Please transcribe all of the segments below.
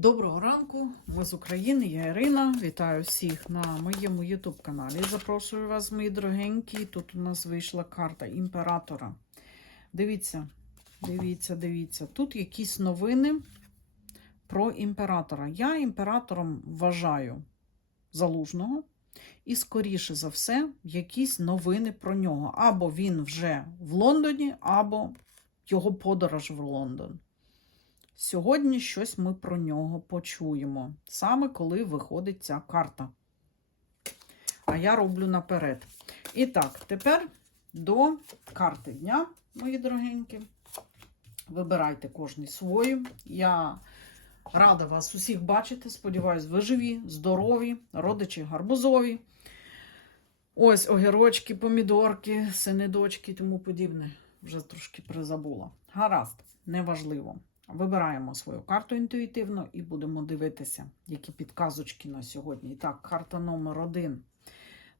Доброго ранку, ми з України, я Ірина. Вітаю всіх на моєму YouTube каналі. Запрошую вас, мої дорогенькі. Тут у нас вийшла карта імператора. Дивіться, дивіться, дивіться. Тут якісь новини про імператора. Я імператором вважаю залужного. І, скоріше за все, якісь новини про нього. Або він вже в Лондоні, або його подорож в Лондон. Сьогодні щось ми про нього почуємо, саме коли виходить ця карта. А я роблю наперед. І так, тепер до карти дня, мої дорогенькі. Вибирайте кожний свою. Я рада вас усіх бачити. Сподіваюсь, ви живі, здорові, родичі гарбузові. Ось огірочки, помідорки, сини, дочки і тому подібне. Вже трошки призабула. Гаразд, неважливо. Вибираємо свою карту інтуїтивно і будемо дивитися, які підказочки на сьогодні. І так, карта номер один.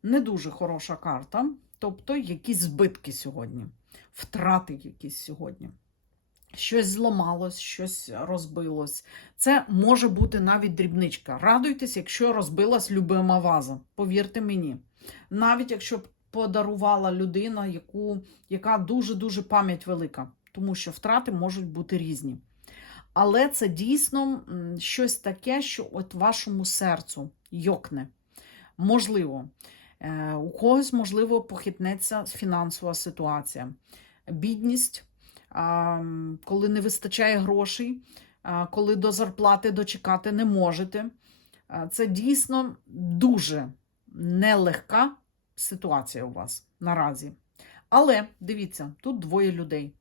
Не дуже хороша карта, тобто якісь збитки сьогодні, втрати якісь сьогодні. Щось зламалось, щось розбилось. Це може бути навіть дрібничка. Радуйтесь, якщо розбилась любима ваза. Повірте мені. Навіть якщо подарувала людина, яку, яка дуже-дуже пам'ять велика, тому що втрати можуть бути різні. Але це дійсно щось таке, що от вашому серцю йокне. Можливо, е, у когось, можливо, похитнеться фінансова ситуація. Бідність, коли не вистачає грошей, коли до зарплати дочекати не можете. Це дійсно дуже нелегка ситуація у вас наразі. Але дивіться, тут двоє людей.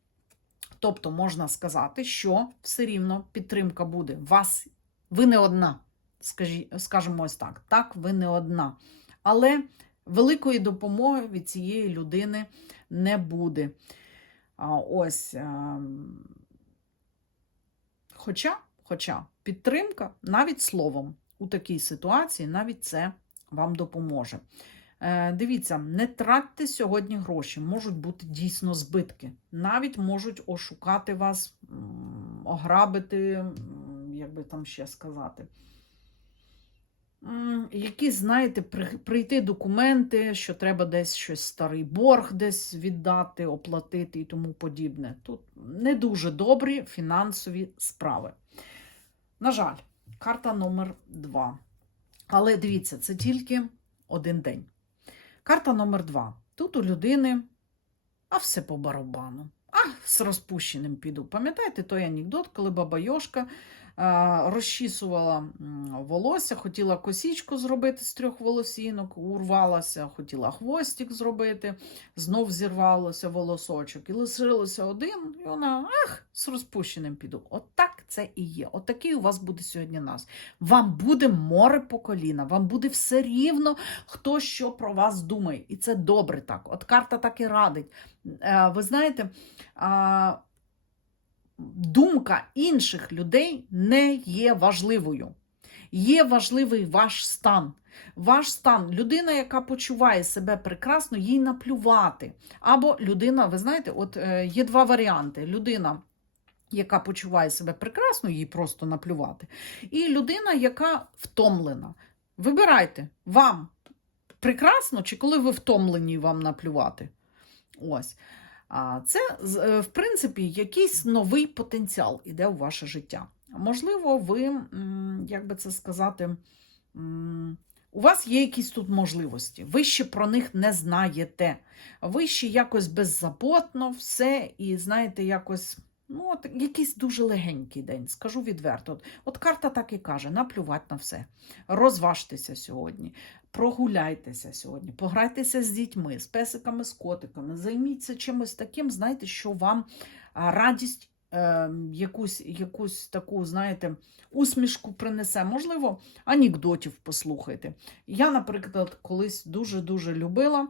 Тобто можна сказати, що все рівно підтримка буде. Вас, Ви не одна, скажімо ось так. Так, ви не одна. Але великої допомоги від цієї людини не буде. Ось. Хоча, Хоча підтримка навіть словом у такій ситуації, навіть це вам допоможе. Е, дивіться, не тратьте сьогодні гроші, можуть бути дійсно збитки. Навіть можуть ошукати вас, ограбити, як би там ще сказати. Якісь, знаєте, прийти документи, що треба десь щось старий борг десь віддати, оплатити і тому подібне. Тут не дуже добрі фінансові справи. На жаль, карта номер два. Але дивіться, це тільки один день. Карта номер два. Тут у людини, а все по барабану. А, з розпущеним піду. Пам'ятаєте той анекдот, коли баба Йошка розчісувала волосся, хотіла косічку зробити з трьох волосінок, урвалася, хотіла хвостик зробити, знов зірвалося волосочок. І лишилося один, і вона ах, з розпущеним піду. От так це і є. От такий у вас буде сьогодні нас. Вам буде море по коліна, вам буде все рівно, хто що про вас думає. І це добре так. От карта так і радить. Е, ви знаєте, думка інших людей не є важливою. Є важливий ваш стан. Ваш стан, людина, яка почуває себе прекрасно, їй наплювати. Або людина, ви знаєте, от е, є два варіанти. Людина, яка почуває себе прекрасно, їй просто наплювати. І людина, яка втомлена. Вибирайте, вам прекрасно, чи коли ви втомлені, вам наплювати. Ось. Це, е, в принципі, якийсь новий потенціал іде у ваше життя. Можливо, ви, як би це сказати, у вас є якісь тут можливості, ви ще про них не знаєте. Ви ще якось беззаботно все, і знаєте, якось. Ну, от якийсь дуже легенький день, скажу відверто. От, от карта так і каже: наплювати на все. Розважтеся сьогодні, прогуляйтеся сьогодні, пограйтеся з дітьми, з песиками, з котиками, займіться чимось таким, знаєте, що вам радість, е, якусь якусь таку, знаєте, усмішку принесе. Можливо, анекдотів послухайте. Я, наприклад, колись дуже-дуже любила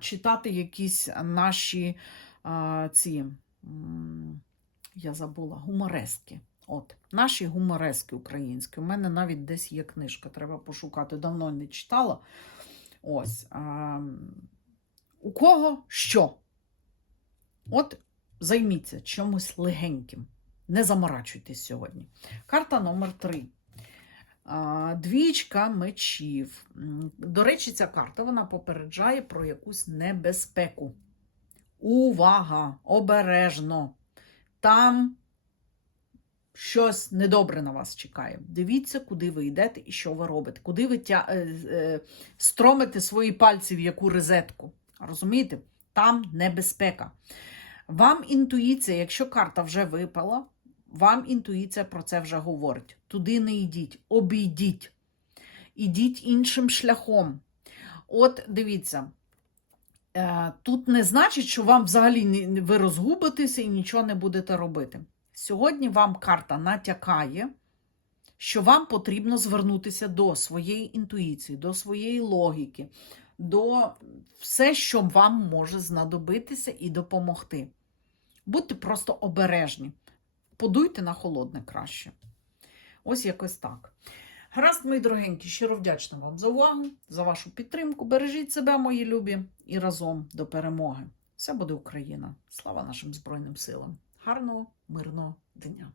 читати якісь наші ці я забула, гуморески. От, Наші гуморески українські. У мене навіть десь є книжка, треба пошукати. Давно не читала. Ось. А, У кого що? От займіться чимось легеньким. Не заморачуйтесь сьогодні. Карта номер 3. Двічка мечів. До речі, ця карта вона попереджає про якусь небезпеку. Увага! Обережно! Там щось недобре на вас чекає. Дивіться, куди ви йдете і що ви робите, куди ви тя... е, е, стромите свої пальці в яку розетку. Розумієте? Там небезпека. Вам інтуїція, якщо карта вже випала, вам інтуїція про це вже говорить. Туди не йдіть, обійдіть. Ідіть іншим шляхом. От дивіться, тут не значить, що вам взагалі ви розгубитеся і нічого не будете робити. Сьогодні вам карта натякає, що вам потрібно звернутися до своєї інтуїції, до своєї логіки, до все, що вам може знадобитися і допомогти. Будьте просто обережні. Подуйте на холодне краще. Ось якось так. Гаразд, мої дорогенькі, щиро вдячна вам за увагу, за вашу підтримку. Бережіть себе, мої любі, і разом до перемоги. Все буде Україна. Слава нашим Збройним силам. Гарного, мирного дня!